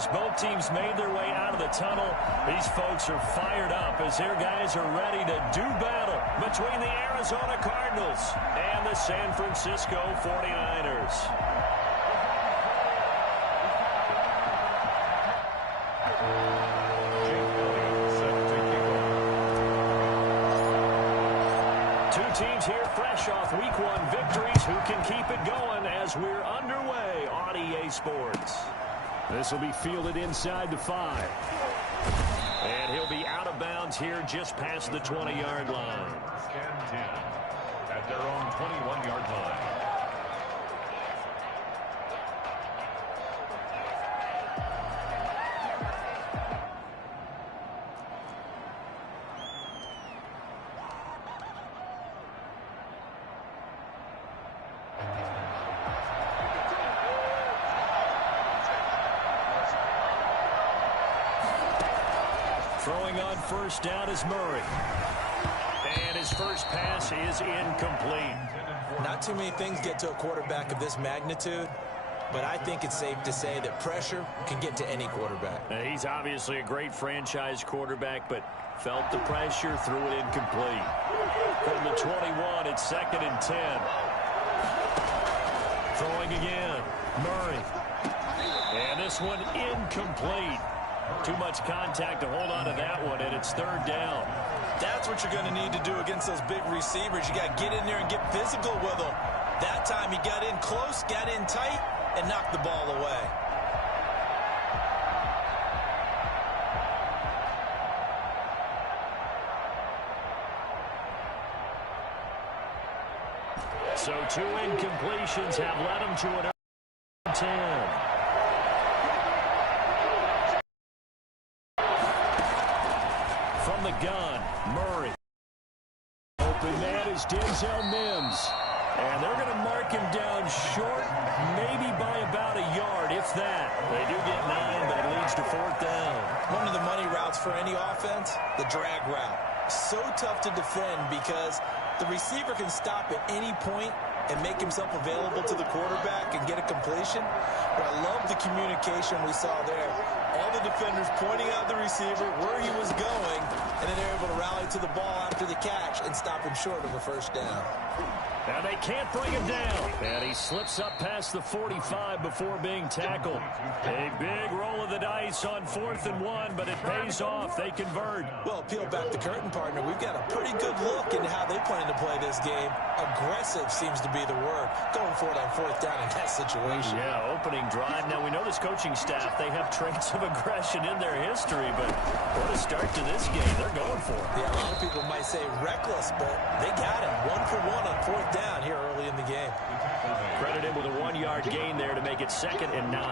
as both teams made their way out of the tunnel. These folks are fired up as their guys are ready to do battle between the Arizona Cardinals and the San Francisco 49ers. Two teams here fresh off Week 1 victories who can keep it going as we're underway on EA Sports. This will be fielded inside the 5. And he'll be out of bounds here just past the 20-yard line. Scan 10 at their own 21-yard line. Throwing on first down is Murray. And his first pass is incomplete. Not too many things get to a quarterback of this magnitude, but I think it's safe to say that pressure can get to any quarterback. He's obviously a great franchise quarterback, but felt the pressure, threw it incomplete. From the 21, it's 2nd and 10. Throwing again, Murray. And this one incomplete. Too much contact to hold on to that one, and it's 3rd down. That's what you're going to need to do against those big receivers. You got to get in there and get physical with them. That time he got in close, got in tight, and knocked the ball away. So 2 incompletions have led him to an 10. From the gun, Murray. Open man is Denzel Mims. And they're going to mark him down short, maybe by about a yard, if that. They do get 9, but it leads to 4th down. One of the money routes for any offense, the drag route. So tough to defend because the receiver can stop at any point and make himself available to the quarterback and get a completion. But I love the communication we saw there. All the defenders pointing out the receiver, where he was going, and then they're able to rally to the ball after the catch and stop him short of a first down. Now they can't bring him down. And he slips up past the 45 before being tackled. A big roll of the dice on 4th and 1, but it pays off. They convert. Well, peel back the curtain, partner. We've got a pretty good look into how they plan to play this game. Aggressive seems to be the word. Going for it on 4th down in that situation. Yeah, opening drive. Now, we know this coaching staff, they have traits of aggression in their history, but what a start to this game. They're going for it. Yeah, a lot of people might say reckless, but they got it. 1 for 1 on 4th down here early in the game. Credit him with a 1-yard gain there to make it 2nd and 9.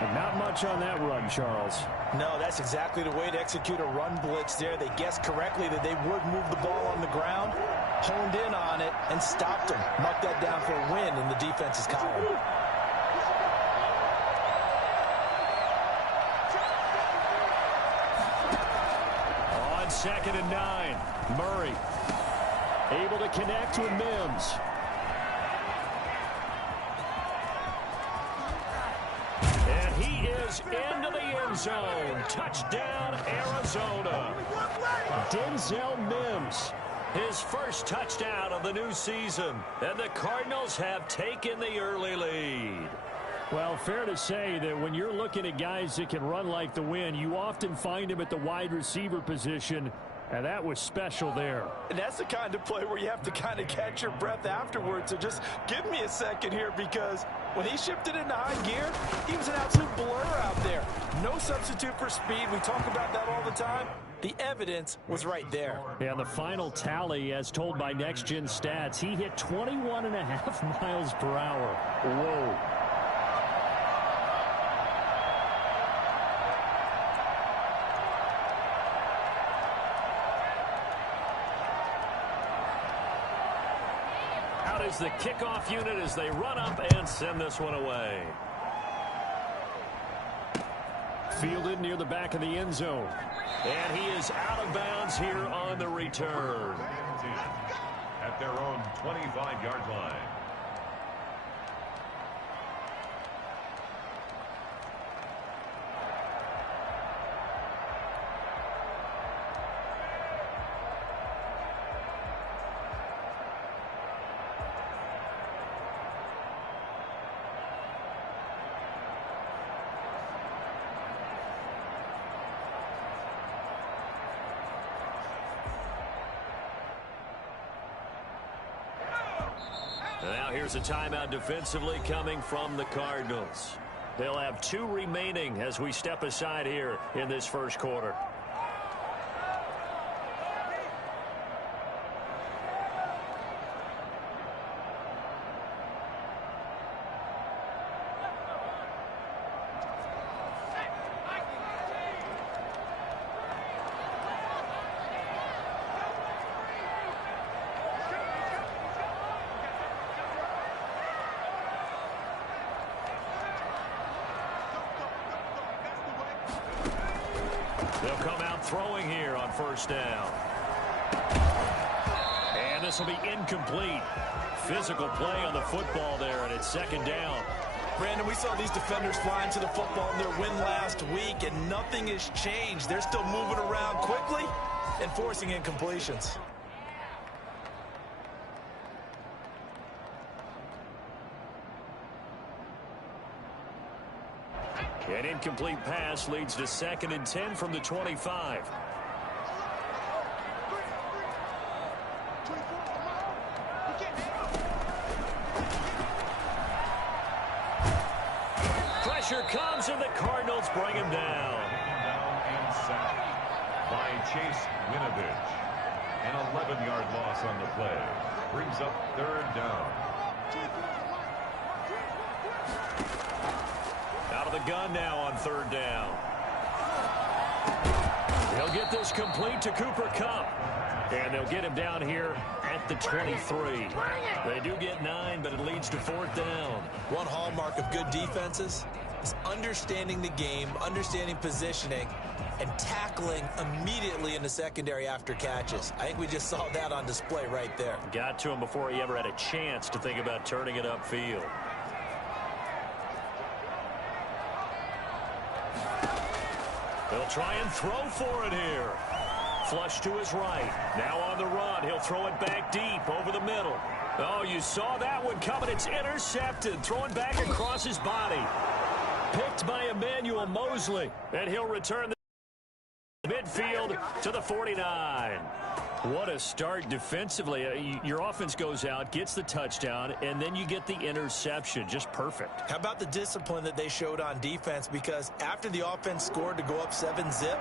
And not much on that run, Charles. No, that's exactly the way to execute a run blitz there. They guessed correctly that they would move the ball on the ground, honed in on it, and stopped them. Marked that down for a win in the defense's column. On 2nd and 9, Murray able to connect with Mims. And he is into the end zone. Touchdown, Arizona. Denzel Mims, his first touchdown of the new season. And the Cardinals have taken the early lead. Well, fair to say that when you're looking at guys that can run like the wind, you often find him at the wide receiver position. And that was special there. And that's the kind of play where you have to kind of catch your breath afterwards. So just give me a second here, because when he shifted into high gear, he was an absolute blur out there. No substitute for speed. We talk about that all the time. The evidence was right there. Yeah, the final tally, as told by Next Gen Stats, he hit 21.5 miles per hour. Whoa. Is the kickoff unit as they run up and send this one away. Fielded near the back of the end zone. And he is out of bounds here on the return. At their own 25-yard line. Out Now here's a timeout defensively coming from the Cardinals. They'll have 2 remaining as we step aside here in this first quarter. They'll come out throwing here on first down. And this will be incomplete. Physical play on the football there, and it's second down. Brandon, we saw these defenders flying to the football in their win last week, and nothing has changed. They're still moving around quickly and forcing incompletions. An incomplete pass leads to 2nd and 10 from the 25. Pressure comes, and the Cardinals bring him down. Down and sacked by Chase Winovich. An 11-yard loss on the play. Brings up 3rd down. Out of the gun now on 3rd down. He'll get this complete to Cooper Kupp. And they'll get him down here at the 23. They do get 9, but it leads to 4th down. One hallmark of good defenses is understanding the game, understanding positioning, and tackling immediately in the secondary after catches. I think we just saw that on display right there. Got to him before he ever had a chance to think about turning it upfield. They'll try and throw for it here. Flush to his right. Now on the run. He'll throw it back deep over the middle. Oh, you saw that one coming. It's intercepted. Throwing back across his body. Picked by Emmanuel Mosley. And he'll return the midfield to the 49. What a start defensively. Your offense goes out, gets the touchdown, and then you get the interception. Just perfect. How about the discipline that they showed on defense? Because after the offense scored to go up 7-zip,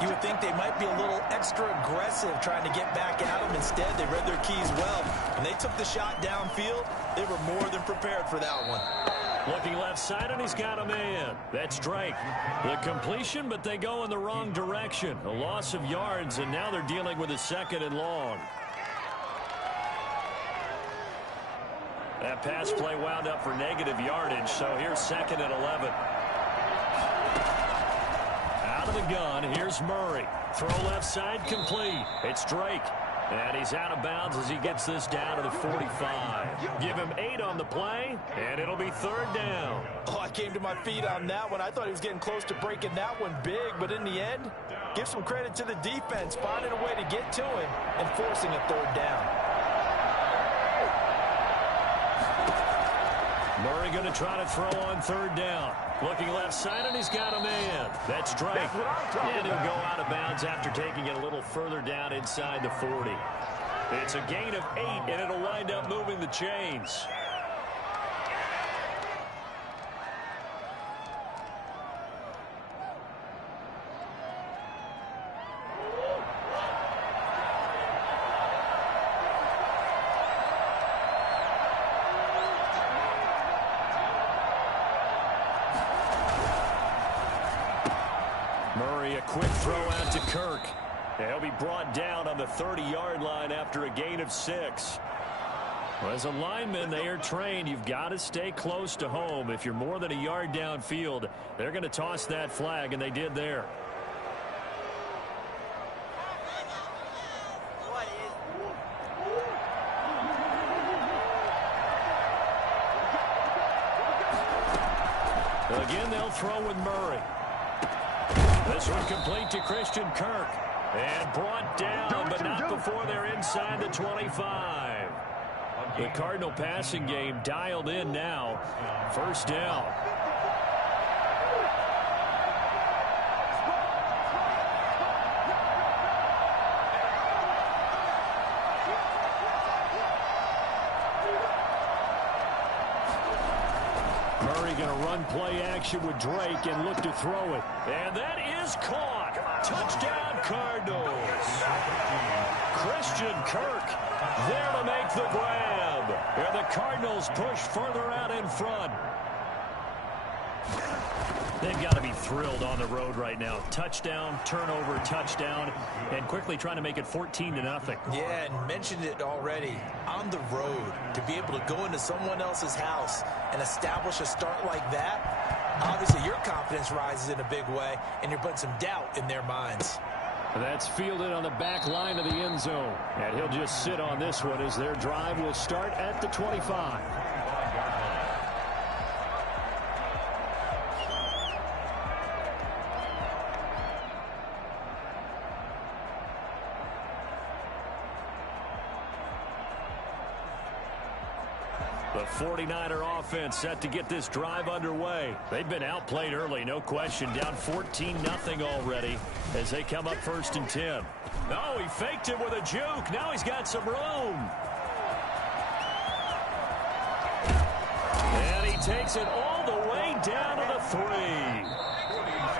you would think they might be a little extra aggressive trying to get back at them. Instead, they read their keys well. When they took the shot downfield, they were more than prepared for that one. Looking left side, and he's got a man. That's Drake. The completion, but they go in the wrong direction. A loss of yards, and now they're dealing with a 2nd and long. That pass play wound up for negative yardage, so here's 2nd and 11. Out of the gun, here's Murray. Throw left side, complete. It's Drake. And he's out of bounds as he gets this down to the 45. Give him 8 on the play, and it'll be 3rd down. Oh, I came to my feet on that one. I thought he was getting close to breaking that one big, but in the end, give some credit to the defense, finding a way to get to him and forcing a 3rd down. Murray going to try to throw on 3rd down. Looking left side, and he's got a man. That's Drake. And he'll go out of bounds after taking it a little further down inside the 40. It's a gain of 8, and it'll wind up moving the chains. Murray, a quick throw out to Kirk. And he'll be brought down on the 30-yard line after a gain of 6. Well, as a lineman, they are trained. You've got to stay close to home. If you're more than a yard downfield, they're going to toss that flag, and they did there. Again, they'll throw with Murray. This one complete to Christian Kirk. And brought down, but not before they're inside the 25. The Cardinal passing game dialed in now. 1st down. Murray going to run play action with Drake and look to throw it. And that is caught. Touchdown, Cardinals. Christian Kirk there to make the grab. And the Cardinals push further out in front. They've got to be thrilled on the road right now. Touchdown, turnover, touchdown, and quickly trying to make it 14-0. Yeah, and mentioned it already. On the road, to be able to go into someone else's house and establish a start like that, obviously your confidence rises in a big way, and you're putting some doubt in their minds. That's fielded on the back line of the end zone. And he'll just sit on this one as their drive will start at the 25. The 49er offense set to get this drive underway. They've been outplayed early, no question. Down 14-0 already as they come up 1st and 10. Oh, he faked it with a juke. Now he's got some room. And he takes it all the way down to the 3.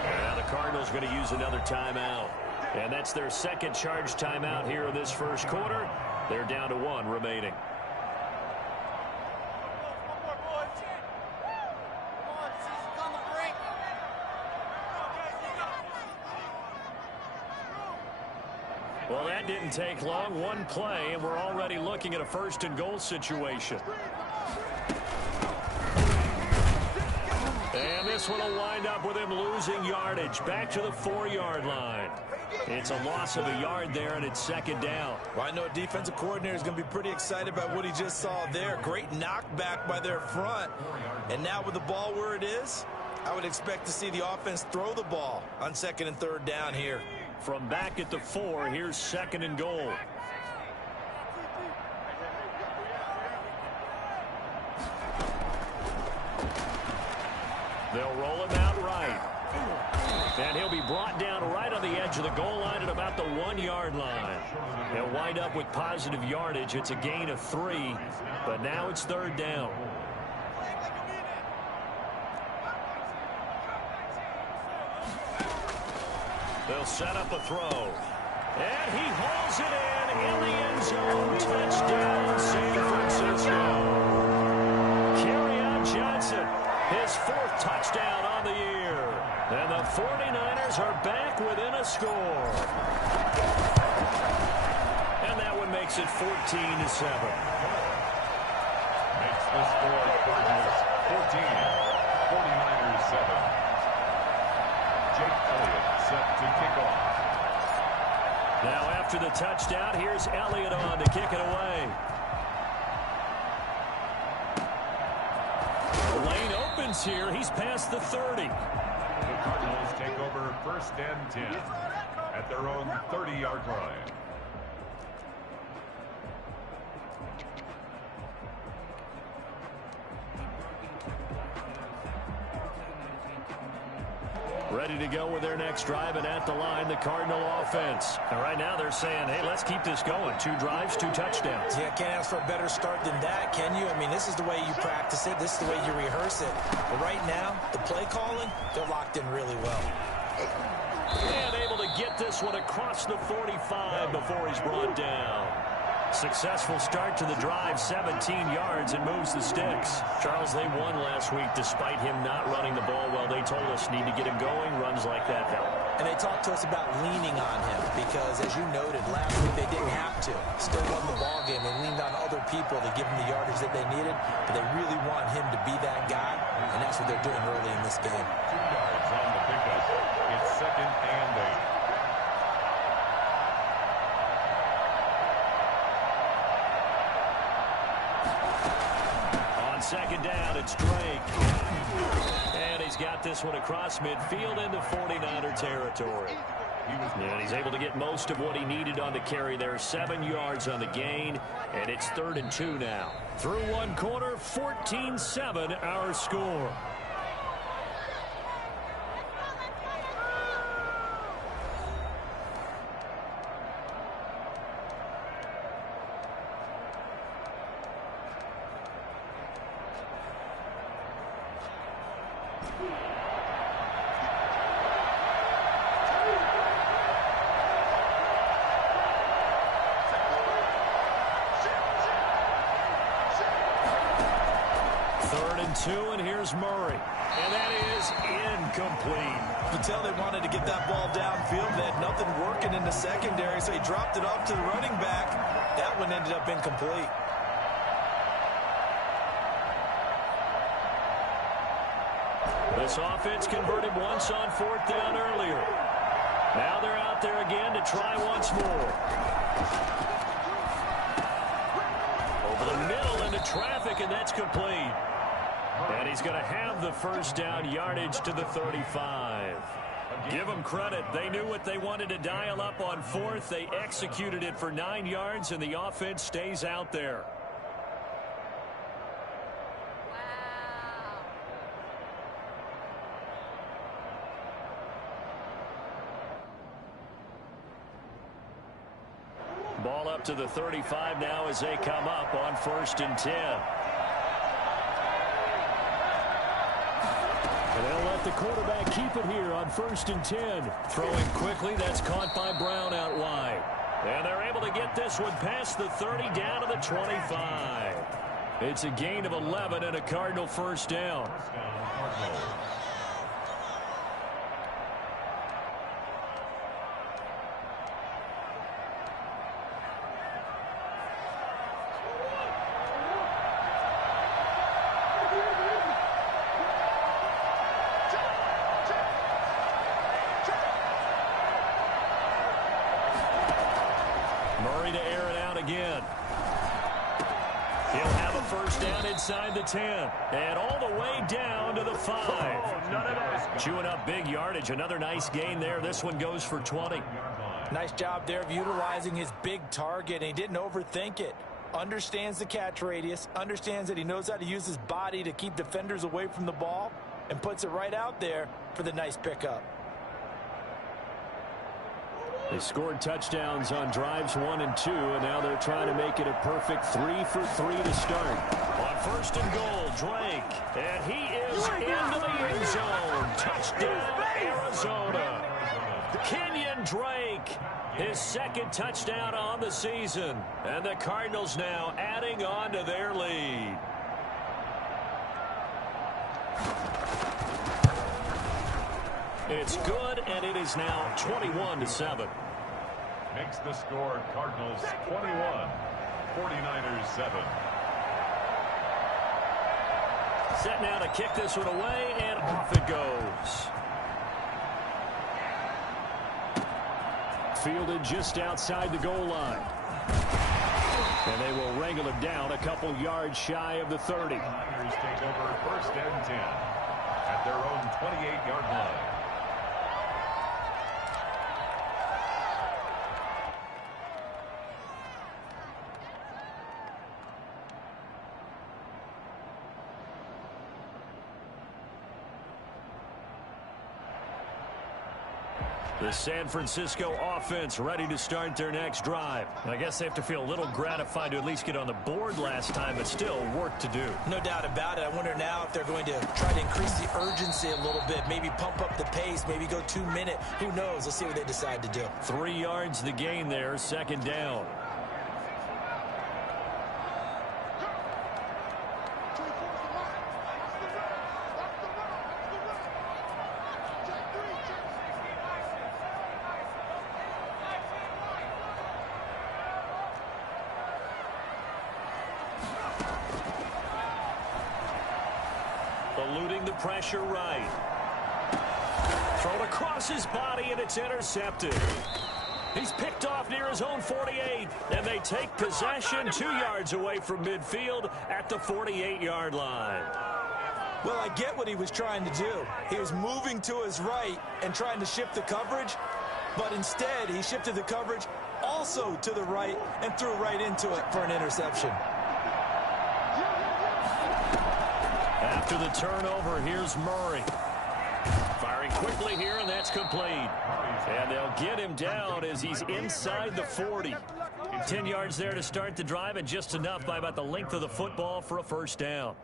And the Cardinals going to use another timeout. And that's their second charge timeout here in this first quarter. They're down to 1 remaining. Well, that didn't take long. One play, and we're already looking at a 1st and goal situation. And this one will wind up with him losing yardage back to the 4-yard line. It's a loss of a yard there, and it's 2nd down. Well, I know a defensive coordinator is going to be pretty excited about what he just saw there. Great knockback by their front. And now with the ball where it is, I would expect to see the offense throw the ball on 2nd and 3rd down here. From back at the 4, here's 2nd and goal. They'll roll him out right. And he'll be brought down right on the edge of the goal line at about the 1-yard line. They'll wind up with positive yardage. It's a gain of 3, but now it's 3rd down. They'll set up a throw. And he hauls it in the end zone. Touchdown, San Francisco. Kerryon Johnson, his 4th touchdown on the year. And the 49ers are back within a score. And that one makes it 14-7. Makes the score Cardinals 14, 49ers 7. Jake Elliott set to kick off. Now after the touchdown, here's Elliott on to kick it away. The lane opens here. He's past the 30. The Cardinals take over 1st and 10 at their own 30-yard line. Ready to go with their next drive, and at the line, the Cardinal offense. And right now they're saying, hey, let's keep this going. 2 drives, 2 touchdowns. Yeah, can't ask for a better start than that, can you? I mean, this is the way you practice it. This is the way you rehearse it. But right now, the play calling, they're locked in really well. And able to get this one across the 45 before he's brought down. Successful start to the drive, 17 yards, and moves the sticks. Charles, they won last week despite him not running the ball well. They told us need to get him going. Runs like that help. And they talked to us about leaning on him because, as you noted, last week they didn't have to. Still won the ball game. They leaned on other people to give them the yardage that they needed, but they really want him to be that guy, and that's what they're doing early in this game. 2 yards on the pickup. It's 2nd and 8. On 2nd down, it's Drake. And he's got this one across midfield into 49er territory. And he's able to get most of what he needed on the carry there. 7 yards on the gain, and it's 3rd and 2 now. Through 1 quarter, 14-7 our score. 2, and here's Murray. And that is incomplete. You can tell they wanted to get that ball downfield. They had nothing working in the secondary, so he dropped it off to the running back. That one ended up incomplete. This offense converted once on 4th down earlier. Now they're out there again to try once more. Over the middle into traffic, and that's complete. And he's going to have the first down yardage to the 35. Give them credit. They knew what they wanted to dial up on 4th. They executed it for 9 yards, and the offense stays out there. Ball up to the 35 now as they come up on 1st and 10. And they'll let the quarterback keep it here on 1st and 10. Throwing quickly, that's caught by Brown out wide. And they're able to get this one past the 30 down to the 25. It's a gain of 11 and a Cardinal first down. Murray to air it out again. He'll have a first down inside the 10. And all the way down to the 5. Chewing up big yardage. Another nice gain there. This one goes for 20. Nice job there of utilizing his big target. And he didn't overthink it. Understands the catch radius. Understands that he knows how to use his body to keep defenders away from the ball. And puts it right out there for the nice pickup. They scored touchdowns on drives 1 and 2, and now they're trying to make it a perfect 3 for 3 to start. On 1st and goal, Drake. And he is into the end zone. Touchdown, Arizona. Kenyon Drake, his 2nd touchdown on the season. And the Cardinals now adding on to their lead. It's good, and it is now 21-7. Makes the score Cardinals 21, 49ers 7. Set now to kick this one away, and off it goes. Fielded just outside the goal line. And they will wrangle him down a couple yards shy of the 30. Niners take over 1st and 10 at their own 28-yard line. The San Francisco offense ready to start their next drive. I guess they have to feel a little gratified to at least get on the board last time, but still work to do. No doubt about it. I wonder now if they're going to try to increase the urgency a little bit, maybe pump up the pace, maybe go 2-minute. Who knows? Let's see what they decide to do. 3 yards the gain there, 2nd down. Eluding the pressure right. Thrown across his body, and it's intercepted. He's picked off near his own 48, and they take possession 2 yards away from midfield at the 48-yard line. Well, I get what he was trying to do. He was moving to his right and trying to shift the coverage, but instead he shifted the coverage also to the right and threw right into it for an interception. After the turnover, here's Murray. Firing quickly here, and that's complete. And they'll get him down as he's inside the 40. 10 yards there to start the drive, and just enough by about the length of the football for a first down.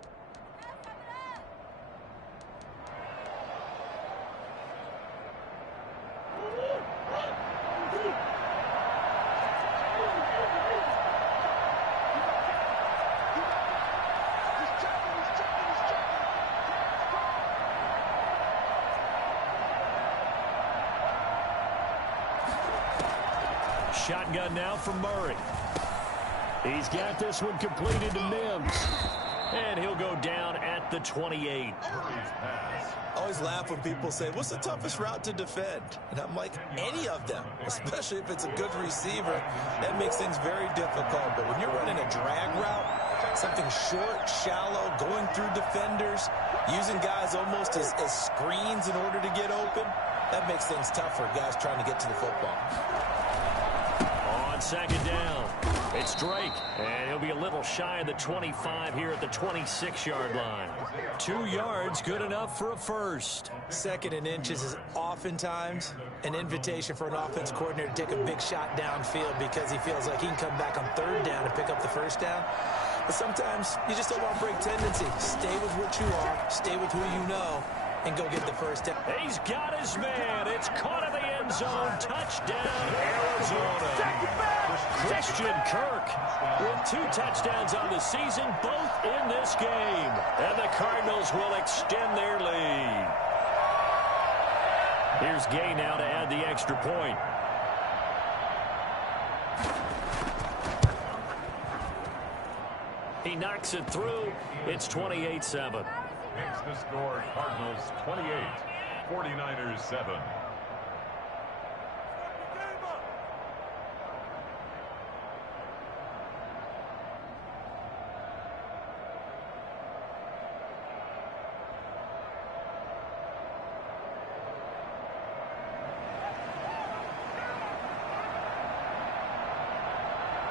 Shotgun now from Murray. He's got this one completed to Mims. And he'll go down at the 28. I always laugh when people say, what's the toughest route to defend? And I'm like, any of them, especially if it's a good receiver. That makes things very difficult. But when you're running a drag route, something short, shallow, going through defenders, using guys almost as screens in order to get open, that makes things tough for guys trying to get to the football. On second down, it's Drake, and he'll be a little shy of the 25 here at the 26-yard line. 2 yards, good enough for a first. Second and inches is oftentimes an invitation for an offense coordinator to take a big shot downfield because he feels like he can come back on third down and pick up the first down. But sometimes you just don't want to break tendency. Stay with what you are, stay with who you know, and go get the first down. He's got his man. It's caught in the end zone. Touchdown, Arizona. Christian Kirk with 2 touchdowns on the season, both in this game. And the Cardinals will extend their lead. Here's Gay now to add the extra point. He knocks it through. It's 28-7. Makes the score Cardinals 28, 49ers 7.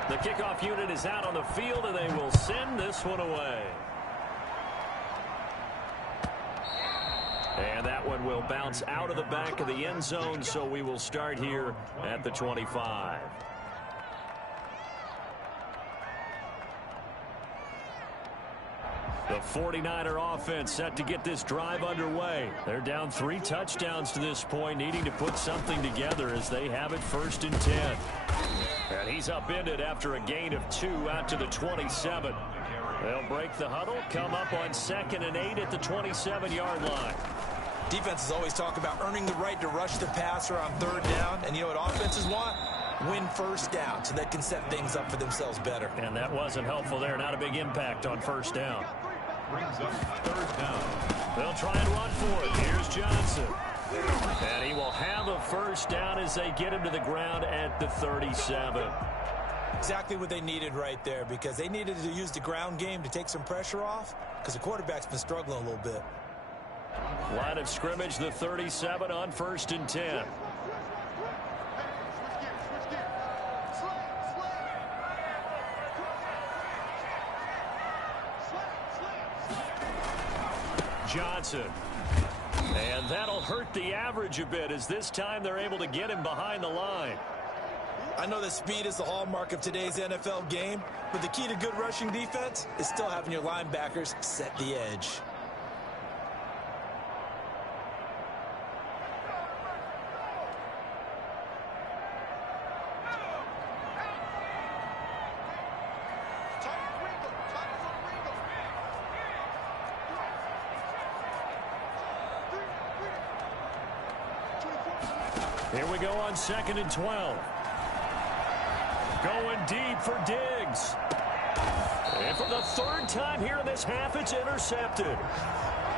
The kickoff unit is out on the field, and they will send this one away. And that one will bounce out of the back of the end zone, so we will start here at the 25. The 49er offense set to get this drive underway. They're down 3 touchdowns to this point, needing to put something together as they have it 1st and 10. And he's upended after a gain of 2 out to the 27. They'll break the huddle, come up on 2nd and 8 at the 27-yard line. Defenses always talk about earning the right to rush the passer on 3rd down. And you know what offenses want? Win 1st down so they can set things up for themselves better. And that wasn't helpful there. Not a big impact on 1st down. Brings up 3rd down. They'll try and run for it. Here's Johnson. And he will have a 1st down as they get him to the ground at the 37. Exactly what they needed right there, because they needed to use the ground game to take some pressure off because the quarterback's been struggling a little bit. Line of scrimmage, the 37 on 1st and 10. Johnson. And that'll hurt the average a bit as this time they're able to get him behind the line. I know that speed is the hallmark of today's NFL game, but the key to good rushing defense is still having your linebackers set the edge. Here we go on 2nd and 12. Going deep for Diggs. And for the 3rd time here in this half, it's intercepted.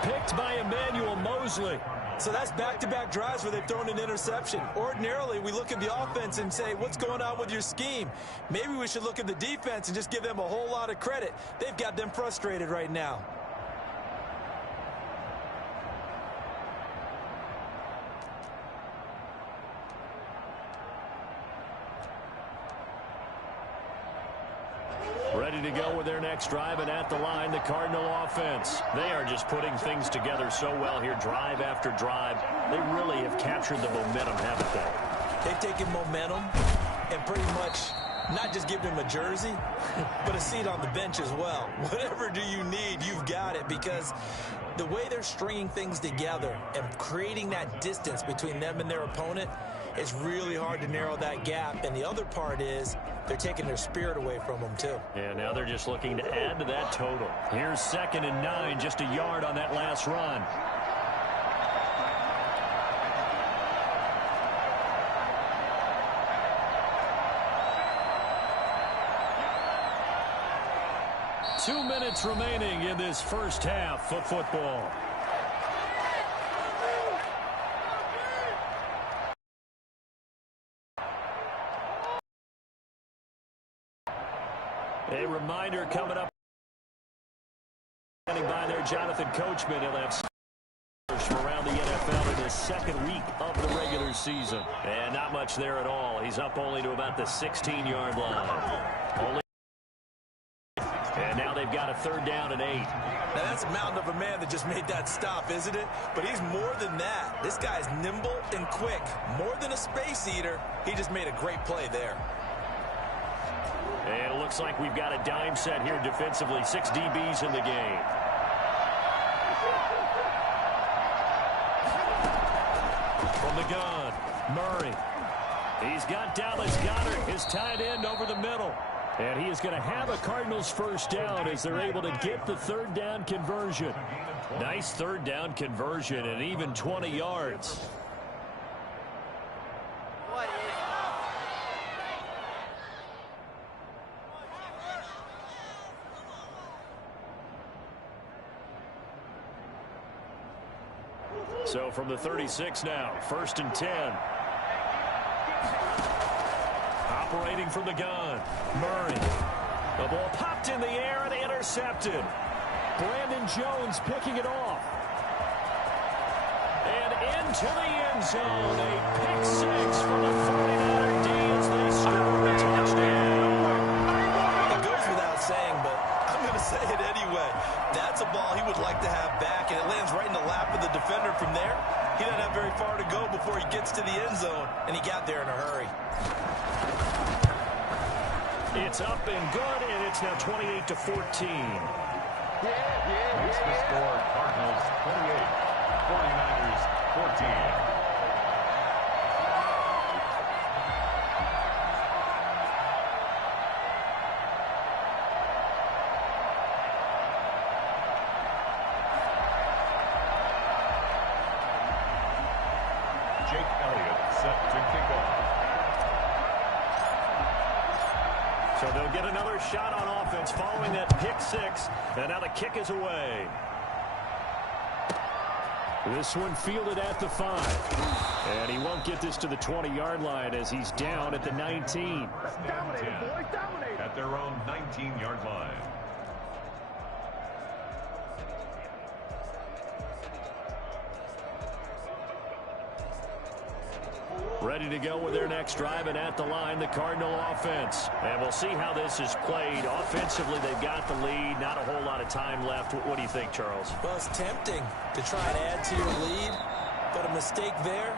Picked by Emmanuel Mosley. So that's back-to-back drives where they've thrown an interception. Ordinarily, we look at the offense and say, what's going on with your scheme? Maybe we should look at the defense and just give them a whole lot of credit. They've got them frustrated right now. Ready to go with their next drive, and at the line, the Cardinal offense. They are just putting things together so well here, drive after drive. They really have captured the momentum, haven't they? They've taken momentum and pretty much not just given them a jersey, but a seat on the bench as well. Whatever do you need, you've got it, because the way they're stringing things together and creating that distance between them and their opponent, it's really hard to narrow that gap. And the other part is they're taking their spirit away from them, too. Yeah, now they're just looking to add to that total. Here's 2nd and 9, just a yard on that last run. 2 minutes remaining in this first half of football. A reminder coming up. Standing by there, Jonathan Coachman. He'll have from around the NFL in his second week of the regular season. And not much there at all. He's up only to about the 16-yard line. And now they've got a 3rd down and 8. Now that's a mountain of a man that just made that stop, isn't it? But he's more than that. This guy's nimble and quick. More than a space eater. He just made a great play there. And it looks like we've got a dime set here defensively. 6 DBs in the game. From the gun, Murray. He's got Dallas Goedert, his tight end, over the middle. And he is going to have a Cardinals 1st down as they're able to get the 3rd down conversion. Nice 3rd down conversion and even 20 yards. So from the 36 now, 1st and 10. Operating from the gun, Murray. The ball popped in the air and intercepted. Brandon Jones picking it off. And into the end zone, a pick 6 for the 49er D as they score a touchdown. It goes without saying, but I'm going to say it anyway. That's a ball he would like to have back, and it lands right in the lap of the defender from there. He doesn't have very far to go before he gets to the end zone, and he got there in a hurry. It's up and good, and it's now 28-14. It's the score, Cardinals 28, 49ers 14. So they'll get another shot on offense following that pick 6. And now the kick is away. This one fielded at the 5. And he won't get this to the 20-yard line as he's down at the 19. At their own 19-yard line. Ready to go with their next drive, and at the line, the Cardinal offense. And we'll see how this is played. Offensively, they've got the lead. Not a whole lot of time left. What do you think, Charles? Well, it's tempting to try and add to your lead, but a mistake there,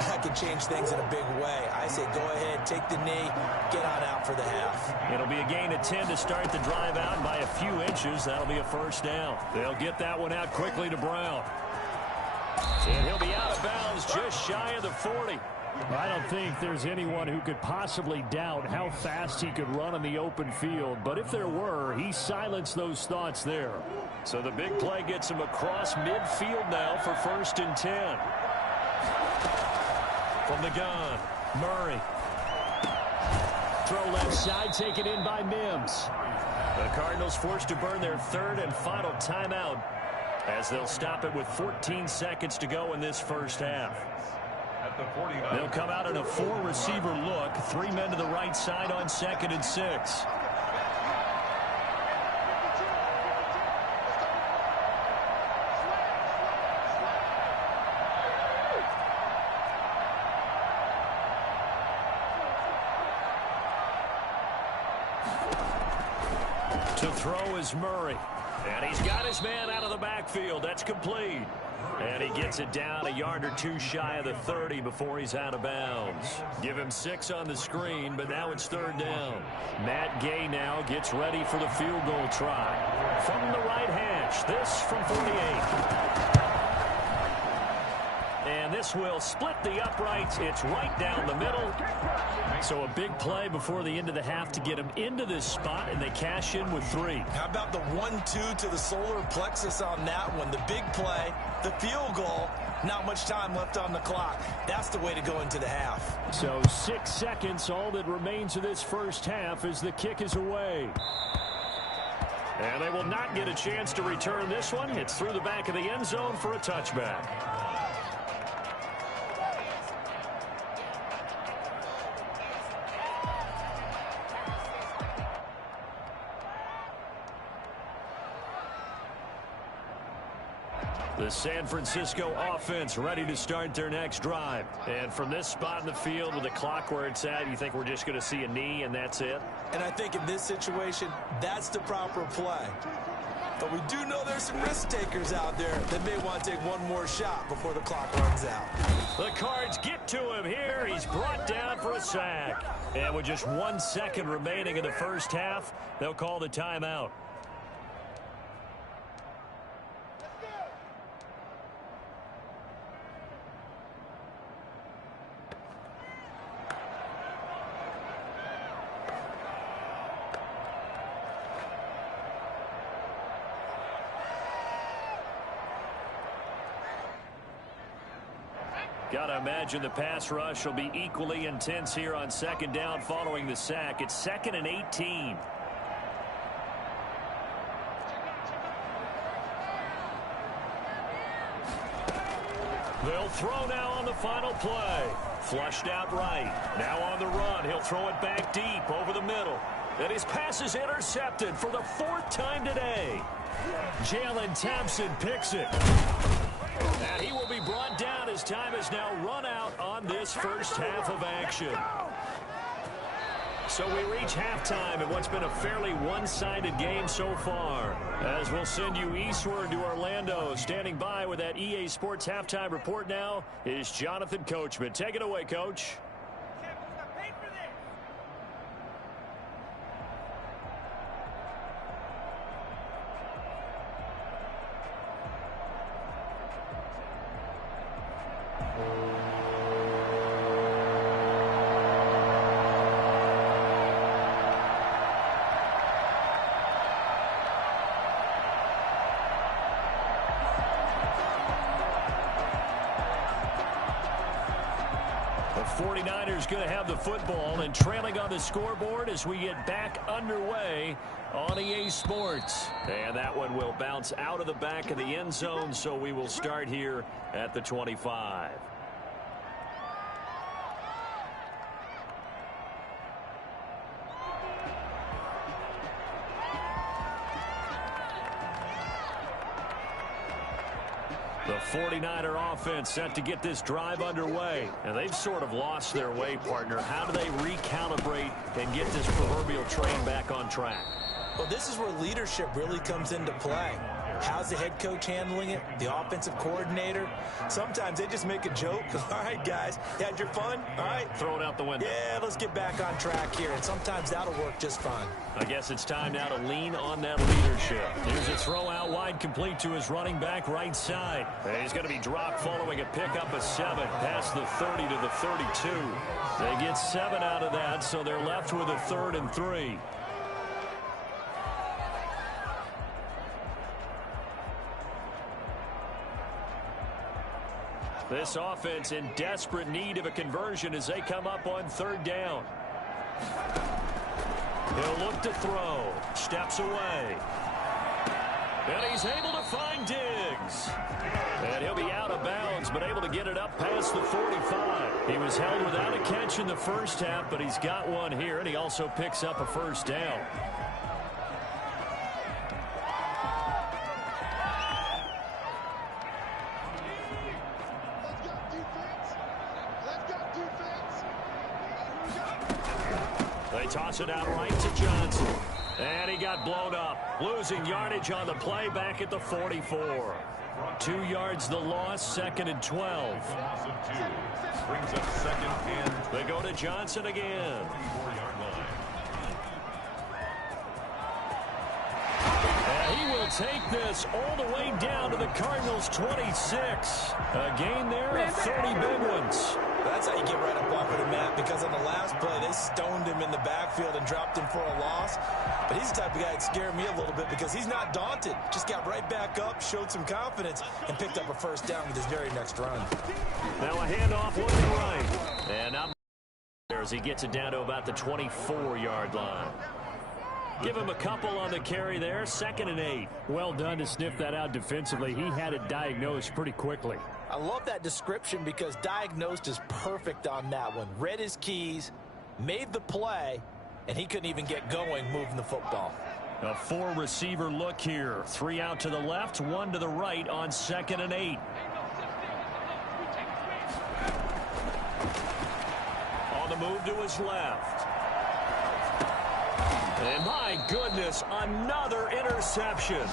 that could change things in a big way. I say go ahead, take the knee, get on out for the half. It'll be a gain of 10 to start the drive out by a few inches. That'll be a 1st down. They'll get that one out quickly to Brown. And he'll be out of bounds just shy of the 40. I don't think there's anyone who could possibly doubt how fast he could run in the open field. But if there were, he silenced those thoughts there. So the big play gets him across midfield now for 1st and 10. From the gun, Murray. Throw left side, taken in by Mims. The Cardinals forced to burn their 3rd and final timeout as they'll stop it with 14 seconds to go in this first half. They'll come out in a 4-receiver look. 3 men to the right side on 2nd and 6. To throw is Murray. And he's got his man out of the backfield. That's complete. And he gets it down a yard or 2 shy of the 30 before he's out of bounds. Give him 6 on the screen, but now it's 3rd down. Matt Gay now gets ready for the field goal try. From the right hash, this from 48. And this will split the uprights. It's right down the middle. So a big play before the end of the half to get him into this spot, and they cash in with 3. How about the 1-2 to the solar plexus on that one? The big play, the field goal, not much time left on the clock. That's the way to go into the half. So 6 seconds, all that remains of this first half as the kick is away. And they will not get a chance to return this one. It's through the back of the end zone for a touchback. The San Francisco offense ready to start their next drive. And from this spot in the field with the clock where it's at, you think we're just going to see a knee and that's it? And I think in this situation, that's the proper play. But we do know there's some risk takers out there that may want to take one more shot before the clock runs out. The Cards get to him here. He's brought down for a sack. And with just 1 second remaining in the first half, they'll call the timeout. Got to imagine the pass rush will be equally intense here on second down following the sack. It's 2nd and 18. They'll throw now on the final play. Flushed out right. Now on the run. He'll throw it back deep over the middle. And his pass is intercepted for the 4th time today. Jalen Thompson picks it. And he will be brought down as time has now run out on this first half of action. So we reach halftime in what's been a fairly one-sided game so far. As we'll send you eastward to Orlando. Standing by with that EA Sports halftime report now is Jonathan Coachman. Take it away, Coach. The 49ers going to have the football and trailing on the scoreboard as we get back underway on EA Sports. And that one will bounce out of the back of the end zone, so we will start here at the 25. The 49er offense set to get this drive underway. And they've sort of lost their way, partner. How do they recalibrate and get this proverbial train back on track? Well, this is where leadership really comes into play. How's the head coach handling it? The offensive coordinator? Sometimes they just make a joke. All right, guys, you had your fun? All right. Throw it out the window. Yeah, let's get back on track here. And sometimes that'll work just fine. I guess it's time now to lean on that leadership. Here's a throw out wide, complete to his running back right side. And he's going to be dropped following a pickup of 7 past the 30 to the 32. They get 7 out of that, so they're left with a 3rd and 3. This offense in desperate need of a conversion as they come up on 3rd down. He'll look to throw. Steps away. And he's able to find Diggs. And he'll be out of bounds, but able to get it up past the 45. He was held without a catch in the first half, but he's got one here, and he also picks up a 1st down. They toss it out right to Johnson. And he got blown up. Losing yardage on the play back at the 44. 2 yards the loss, 2nd and 12. Brings up 2nd and they go to Johnson again. And he will take this all the way down to the Cardinals' 26. A gain there of 30 big ones. That's how you get right up off of the mat, because on the last play, they stoned him in the backfield and dropped him for a loss. But he's the type of guy that scared me a little bit because he's not daunted. Just got right back up, showed some confidence, and picked up a 1st down with his very next run. Now a handoff looking right. And now as he gets it down to about the 24-yard line. Give him a couple on the carry there. 2nd and 8. Well done to sniff that out defensively. He had it diagnosed pretty quickly. I love that description because diagnosed is perfect on that one. Read his keys, made the play, and he couldn't even get going moving the football. A 4-receiver look here. 3 out to the left, 1 to the right on 2nd and 8. On the move to his left. And my goodness, another interception.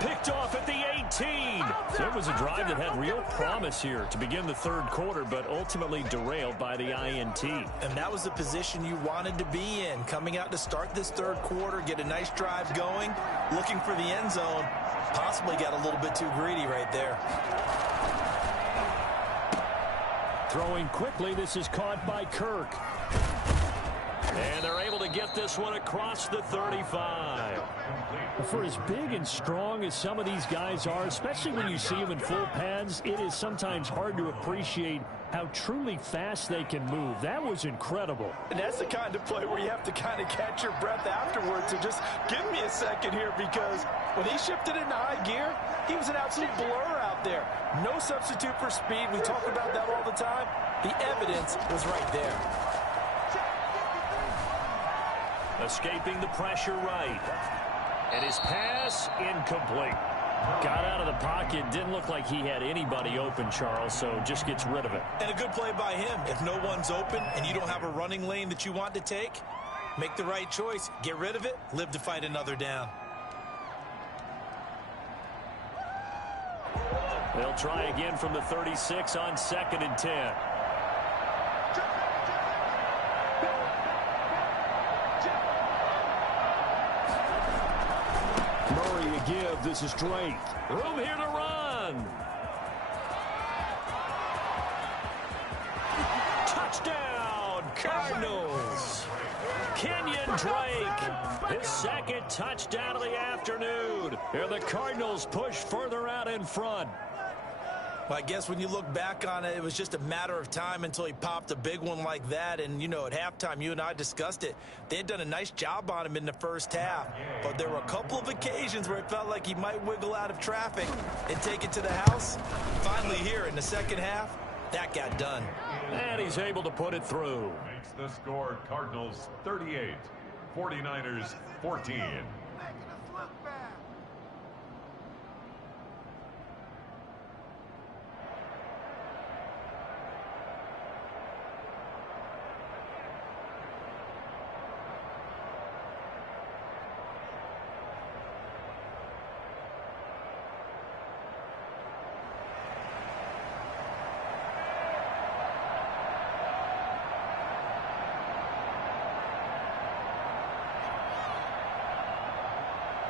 Picked off at the 18. So it was a drive that had real promise here to begin the 3rd quarter, but ultimately derailed by the INT. And that was the position you wanted to be in. Coming out to start this 3rd quarter, get a nice drive going, looking for the end zone. Possibly got a little bit too greedy right there. Throwing quickly, this is caught by Kirk. And they're able to get this one across the 35. For as big and strong as some of these guys are, especially when you see them in full pads, it is sometimes hard to appreciate how truly fast they can move. That was incredible. And that's the kind of play where you have to kind of catch your breath afterwards. So just give me a second here, because when he shifted into high gear, he was an absolute blur out there. No substitute for speed. We talk about that all the time. The evidence was right there. Escaping the pressure right. And his pass incomplete. Got out of the pocket. Didn't look like he had anybody open, Charles, so just gets rid of it. And a good play by him. If no one's open and you don't have a running lane that you want to take, make the right choice. Get rid of it. Live to fight another down. They'll try again from the 36 on 2nd and 10. Murray a give. This is Drake. Room here to run. Touchdown, Cardinals. Kenyon Drake, his 2nd touchdown of the afternoon. Here the Cardinals push further out in front. Well, I guess when you look back on it, it was just a matter of time until he popped a big one like that. And, you know, at halftime, you and I discussed it. They had done a nice job on him in the first half. But there were a couple of occasions where it felt like he might wiggle out of traffic and take it to the house. Finally here in the second half, that got done. And he's able to put it through. Makes the score Cardinals 38, 49ers 14.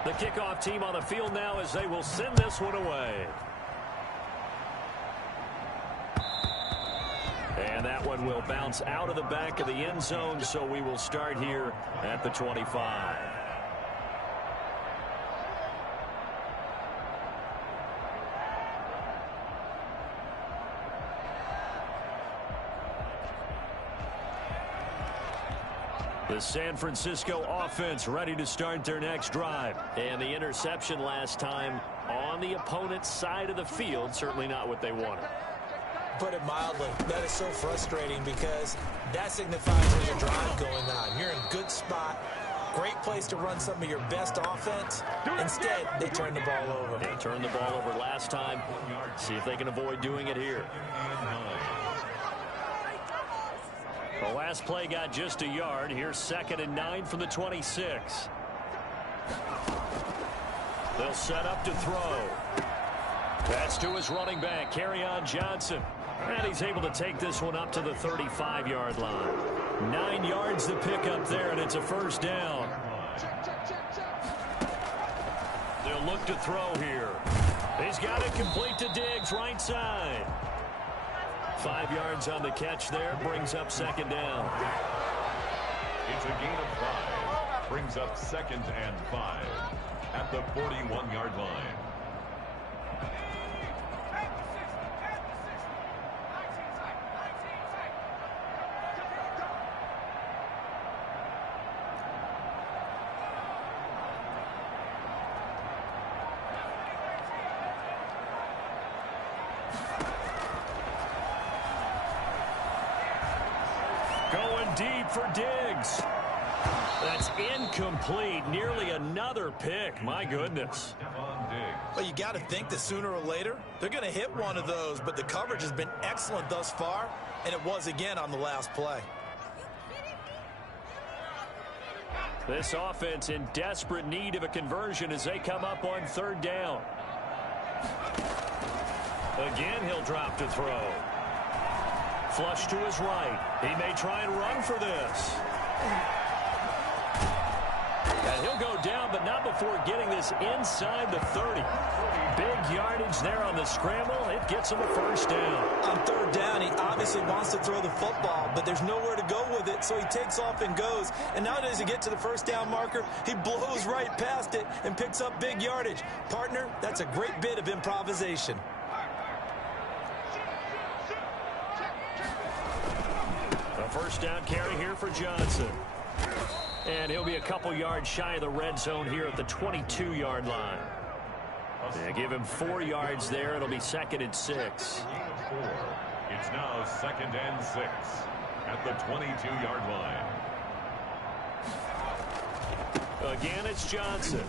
The kickoff team on the field now as they will send this one away. And that one will bounce out of the back of the end zone, so we will start here at the 25. The San Francisco offense ready to start their next drive. And the interception last time on the opponent's side of the field, certainly not what they wanted. Put it mildly, that is so frustrating because that signifies there's a drive going on. You're in a good spot, great place to run some of your best offense. Instead, they turn the ball over. They turned the ball over last time. See if they can avoid doing it here. The last play got just a yard. Here's 2nd and 9 from the 26. They'll set up to throw. That's to his running back, Kerryon Johnson. And he's able to take this one up to the 35-yard line. 9 yards to pick up there, and it's a first down. They'll look to throw here. He's got it complete to Diggs, right side. 5 yards on the catch there, brings up 2nd down. It's a gain of 5. Brings up 2nd and 5 at the 41-yard line. deep for Diggs. That's incomplete. Nearly another pick. My goodness. Well, you got to think that sooner or later, they're going to hit one of those, but the coverage has been excellent thus far, and it was again on the last play. This offense in desperate need of a conversion as they come up on third down. Again, he'll drop to throw. Flush to his right. He may try and run for this. And he'll go down, but not before getting this inside the 30. Big yardage there on the scramble. It gets him a first down. On third down, he obviously wants to throw the football, but there's nowhere to go with it, so he takes off and goes. And now as he gets to the first down marker, he blows right past it and picks up big yardage. Partner, that's a great bit of improvisation. A first down carry here for Johnson. And he'll be a couple yards shy of the red zone here at the 22-yard line. Yeah, give him 4 yards there. It'll be 2nd and 6. It's now 2nd and 6 at the 22-yard line. Again, it's Johnson.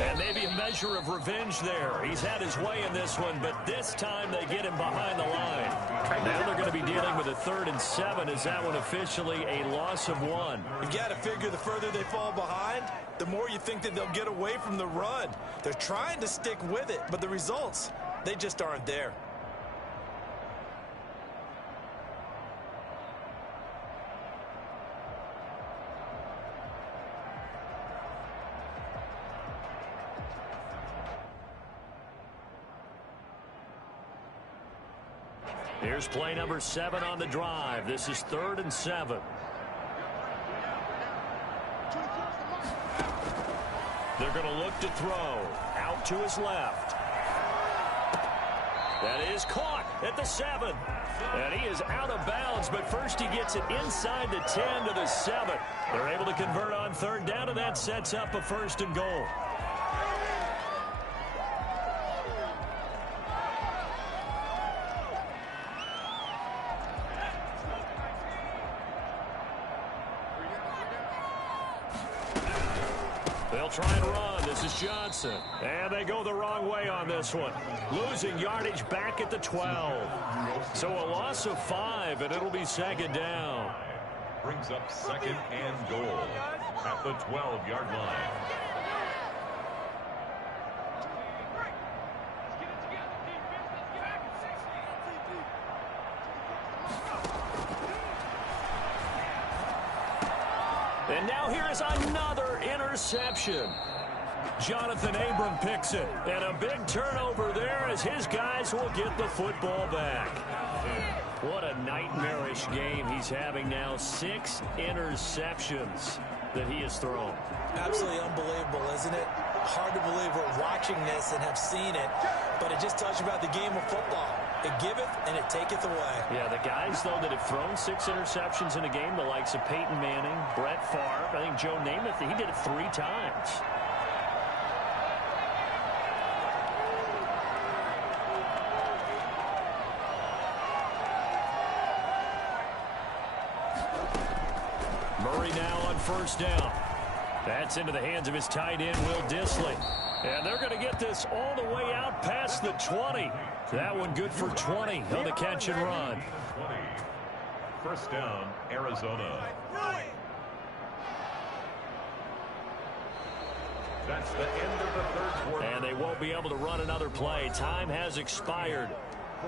And maybe a measure of revenge there. He's had his way in this one, but this time they get him behind the line. Now they're going to be dealing with a 3rd and 7. Is that one officially a loss of 1? You've got to figure the further they fall behind, the more you think that they'll get away from the run. They're trying to stick with it, but the results, they just aren't there. Here's play number 7 on the drive. This is 3rd and 7. They're going to look to throw. Out to his left. That is caught at the 7. And he is out of bounds, but first he gets it inside the 10 to the 7. They're able to convert on third down, and that sets up a 1st and goal. They'll try and run. This is Johnson. And they go the wrong way on this one. Losing yardage back at the 12. So a loss of 5, and it'll be 2nd down. Brings up 2nd and goal at the 12-yard line. And now here is another interception. Jonathan Abram picks it. And a big turnover there as his guys will get the football back. What a nightmarish game he's having now. 6 interceptions that he has thrown. Absolutely unbelievable, isn't it? Hard to believe we're watching this and have seen it, but it just tells you about the game of football. It giveth and it taketh away. Yeah, the guys, though, that have thrown 6 interceptions in a game, the likes of Peyton Manning, Brett Favre, I think Joe Namath, he did it 3 times. Murray now on first down. That's into the hands of his tight end, Will Dissly. And they're going to get this all the way out past the 20. That one good for 20 on the catch and run. 20. First down, Arizona. That's the end of the 3rd quarter. And they won't be able to run another play. Time has expired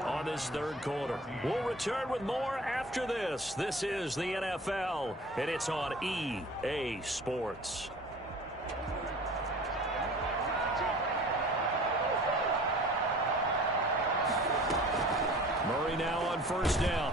on this 3rd quarter. We'll return with more after this. This is the NFL, and it's on EA Sports. Murray now on first down.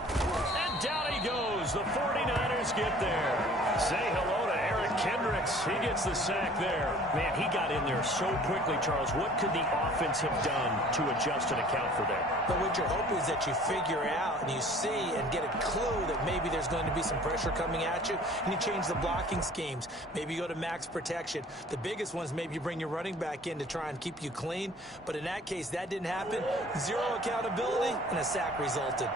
And down he goes. The 49ers get there. Say hello to Eric Kendricks. He gets the sack there. Man, he got in there so quickly, Charles. What could the offense have done to adjust and account for that? But what you're hoping is that you figure out and you see and get a clue that maybe there's going to be some pressure coming at you, and you change the blocking schemes. Maybe you go to max protection. The biggest ones, maybe you bring your running back in to try and keep you clean. But in that case, that didn't happen. 0 accountability, and a sack resulted.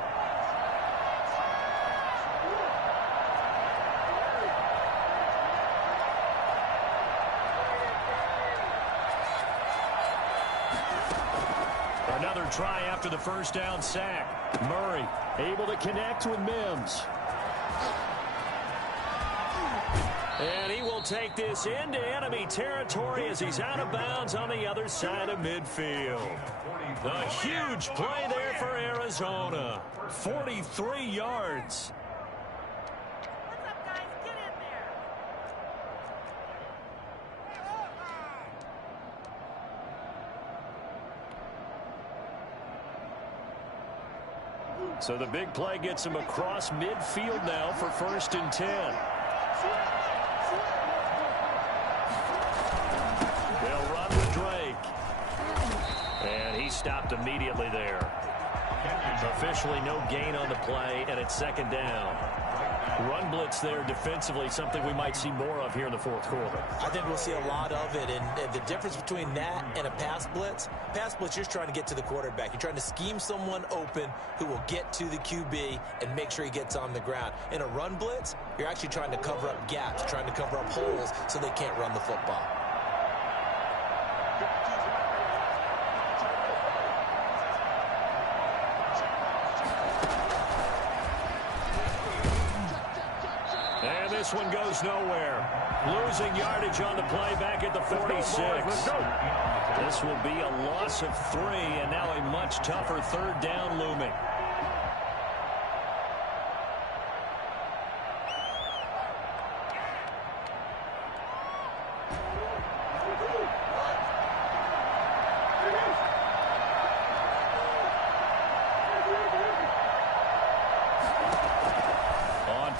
Another try after the first down sack. Murray able to connect with Mims. And he will take this into enemy territory as he's out of bounds on the other side of midfield. A huge play there for Arizona. 43 yards. What's up, guys? Get in there. So the big play gets him across midfield now for 1st and 10. They'll run with Drake. And he stopped immediately there. Officially no gain on the play, and it's 2nd down. Run blitz there defensively, something we might see more of here in the 4th quarter. I think we'll see a lot of it, and the difference between that and a pass blitz, you're just trying to get to the quarterback. You're trying to scheme someone open who will get to the QB and make sure he gets on the ground. In a run blitz, you're actually trying to cover up gaps, trying to cover up holes so they can't run the football. This one goes nowhere. Losing yardage on the play back at the 46. This will be a loss of 3, and now a much tougher 3rd down looming.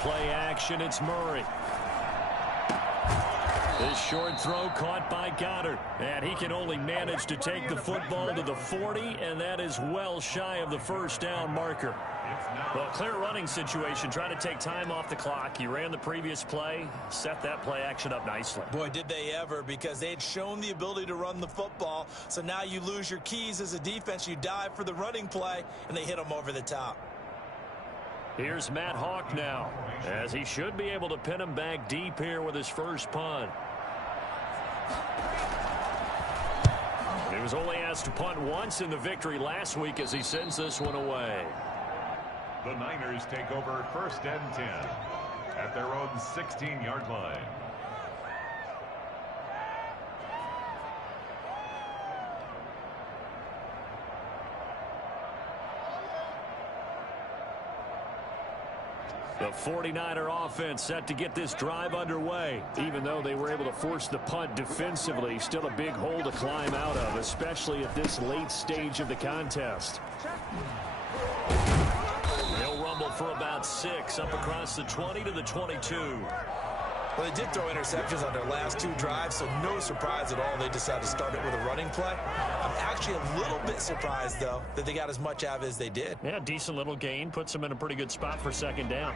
Play action, it's Murray. This short throw caught by Goddard. And he can only manage to take the football to the 40, and that is well shy of the 1st down marker. Well, clear running situation. Try to take time off the clock. You ran the previous play, set that play action up nicely. Boy, did they ever, because they had shown the ability to run the football. So now you lose your keys as a defense. You dive for the running play, and they hit them over the top. Here's Matt Hawk now, as he should be able to pin him back deep here with his first punt. He was only asked to punt once in the victory last week as he sends this one away. The Niners take over 1st and 10 at their own 16-yard line. The 49er offense set to get this drive underway. Even though they were able to force the punt defensively, still a big hole to climb out of, especially at this late stage of the contest. They'll rumble for about 6, up across the 20 to the 22. Well, they did throw interceptions on their last 2 drives, so no surprise at all they decided to start it with a running play. I'm actually a little bit surprised, though, that they got as much out of it as they did. Yeah, decent little gain. Puts them in a pretty good spot for 2nd down.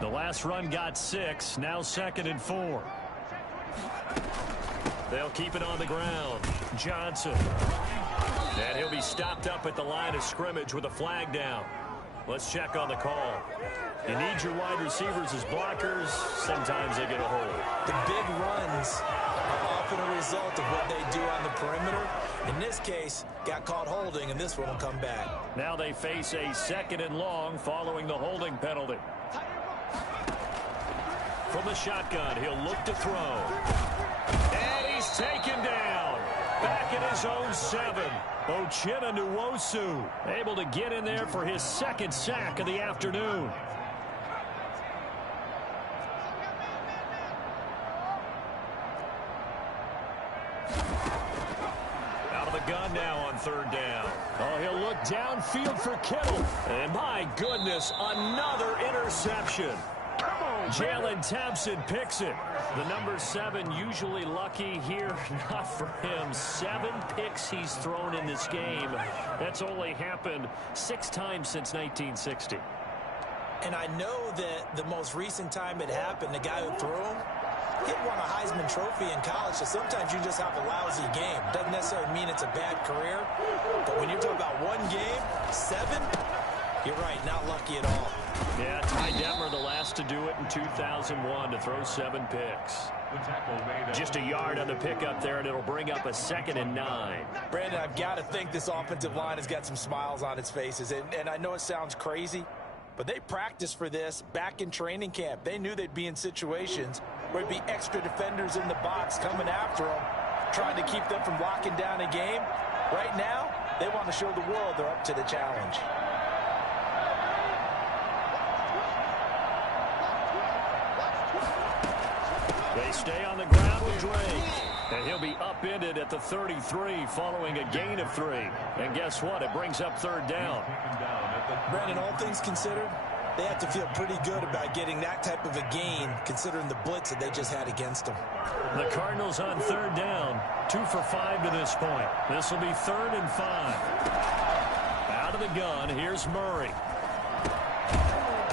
The last run got 6, now 2nd and 4. They'll keep it on the ground. Johnson. And he'll be stopped up at the line of scrimmage with a flag down. Let's check on the call. You need your wide receivers as blockers. Sometimes they get a hold. The big runs are often a result of what they do on the perimeter. In this case, got caught holding, and this one will come back. Now they face a 2nd and long following the holding penalty. From the shotgun, he'll look to throw. And he's taken down. Back at his own 7. Ochena Nwosu able to get in there for his 2nd sack of the afternoon. Out of the gun now on 3rd down. Oh, he'll look downfield for Kittle. And my goodness, another interception. Jalen Thompson picks it. The number 7 usually lucky here. Not for him. 7 picks he's thrown in this game. That's only happened 6 times since 1960. And I know that the most recent time it happened, the guy who threw him, he won a Heisman Trophy in college, so sometimes you just have a lousy game. Doesn't necessarily mean it's a bad career, but when you're talking about one game, 7, you're right, not lucky at all. Yeah, Ty Detmer the last last to do it in 2001 to throw 7 picks. Just a yard on the pickup there, and it'll bring up a 2nd and 9. Brandon, I've got to think this offensive line has got some smiles on its faces. And I know it sounds crazy, but they practiced for this back in training camp. They knew they'd be in situations where there'd be extra defenders in the box coming after them, trying to keep them from locking down a game. Right now, they want to show the world they're up to the challenge. They stay on the ground with Drake. And he'll be upended at the 33 following a gain of 3. And guess what? It brings up 3rd down. Brandon, all things considered, they have to feel pretty good about getting that type of a gain considering the blitz that they just had against them. The Cardinals on 3rd down. 2 for 5 to this point. This will be 3rd and 5. Out of the gun, here's Murray.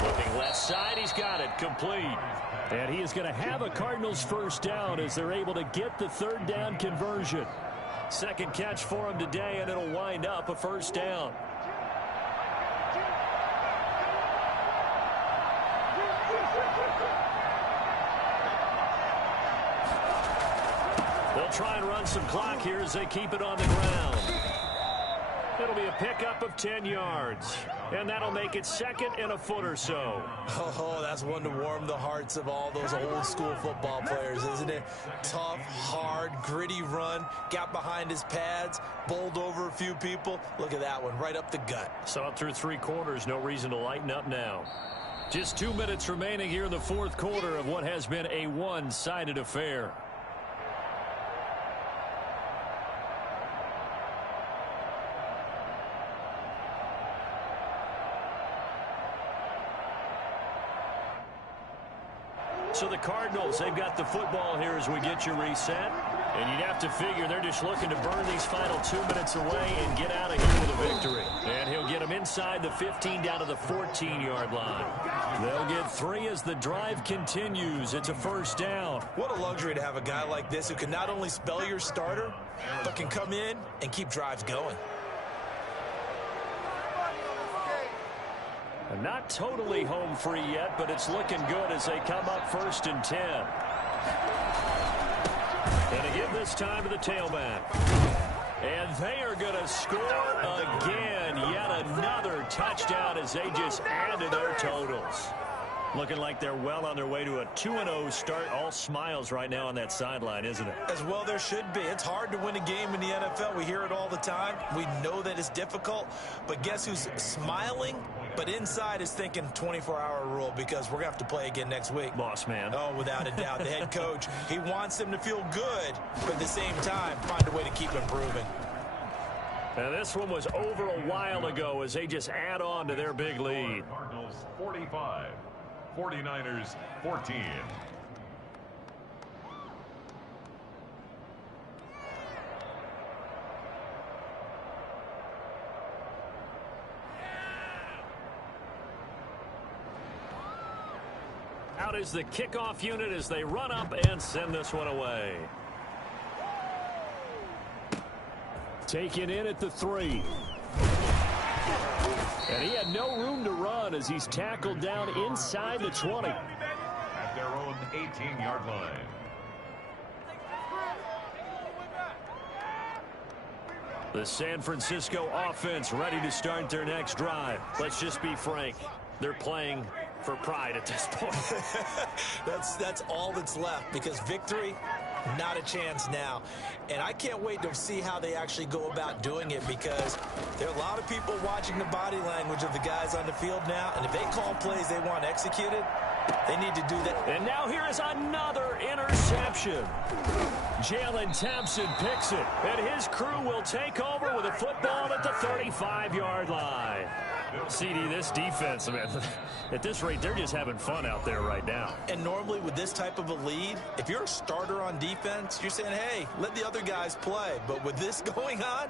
Looking left side, he's got it. Complete. And he is going to have a Cardinals 1st down as they're able to get the 3rd down conversion. 2nd catch for him today, and it'll wind up a 1st down. They'll try and run some clock here as they keep it on the ground. It'll be a pickup of 10 yards. And that'll make it 2nd and a foot or so. Oh, that's one to warm the hearts of all those old school football players, isn't it? Tough, hard, gritty run. Got behind his pads, bowled over a few people. Look at that one, right up the gut. Saw it through 3 quarters. No reason to lighten up now. Just 2 minutes remaining here in the 4th quarter of what has been a one-sided affair. So the Cardinals, they've got the football here as we get you reset. And you'd have to figure they're just looking to burn these final 2 minutes away and get out of here with a victory. And he'll get them inside the 15 down to the 14-yard line. They'll get 3 as the drive continues. It's a 1st down. What a luxury to have a guy like this who can not only spell your starter, but can come in and keep drives going. Not totally home free yet, but it's looking good as they come up 1st and 10. And again this time to the tailback. And they are going to score again. Yet another touchdown as they just add to their totals. Looking like they're well on their way to a 2-0 start. All smiles right now on that sideline, isn't it? As well there should be. It's hard to win a game in the NFL. We hear it all the time. We know that it's difficult. But guess who's smiling? But inside is thinking 24-hour rule because we're going to have to play again next week. Boss man. Oh, without a doubt. The head coach, he wants them to feel good, but at the same time, find a way to keep improving. And this one was over a while ago as they just add on to their big lead. Cardinals 45, 49ers 14. Out is the kickoff unit as they run up and send this one away. Taken in at the 3. And he had no room to run as he's tackled down inside the 20. At their own 18-yard line. The San Francisco offense ready to start their next drive. Let's just be frank. They're playing for pride at this point. That's all that's left because victory, not a chance now. And I can't wait to see how they actually go about doing it because there are a lot of people watching the body language of the guys on the field now. And if they call plays they want executed, they need to do that. And now here is another interception. Jalen Thompson picks it, and his crew will take over with a football at the 35-yard line. CD, this defense, man, at this rate, they're just having fun out there right now. And normally with this type of a lead, if you're a starter on defense, you're saying, hey, let the other guys play. But with this going on,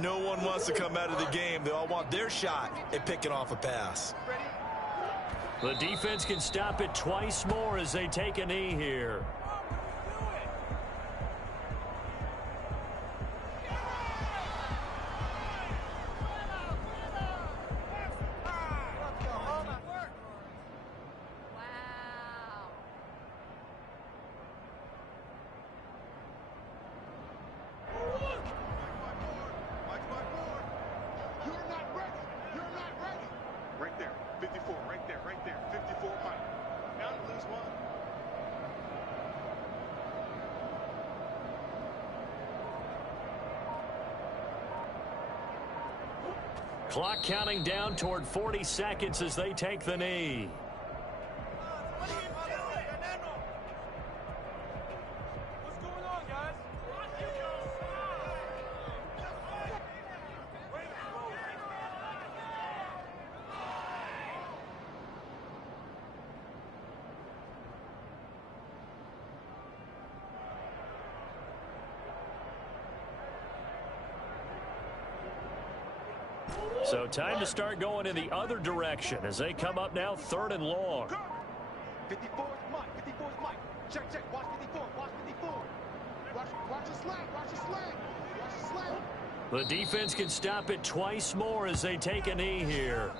no one wants to come out of the game. They all want their shot at picking off a pass. The defense can stop it twice more as they take a knee here. Right there. 54 Mike. Now to lose one. Clock counting down toward 40 seconds as they take the knee. What's going on, guys? So time to start going in the other direction as they come up now 3rd and long. 54 is Mike. 54 is Mike. Check, check. Watch 54. Watch 54. Watch the slant. Watch the slant. Watch the slant. The defense can stop it twice more as they take a knee here.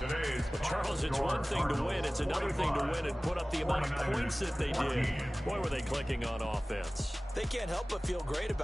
Today's Charles, it's one thing to win. It's another thing to win and put up the amount of points that they did. Boy, were they clicking on offense. They can't help but feel great about